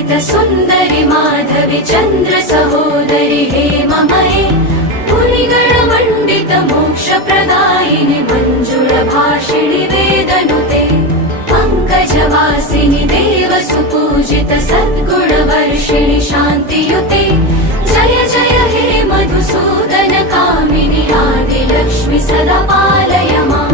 ललित सुन्दरि माधवि चन्द्र सहोदरि हेममये मुनिगण मण्डित मोक्ष प्रदायिनि मञ्जुळ भाषिणि वेदनुते पंकजवासिनि देव सुपूजित सद्गुणवर्षिणि शान्तियुते जय जय हे मधुसूदन कामिनि आदिलक्ष्मि सदा पालय माम्।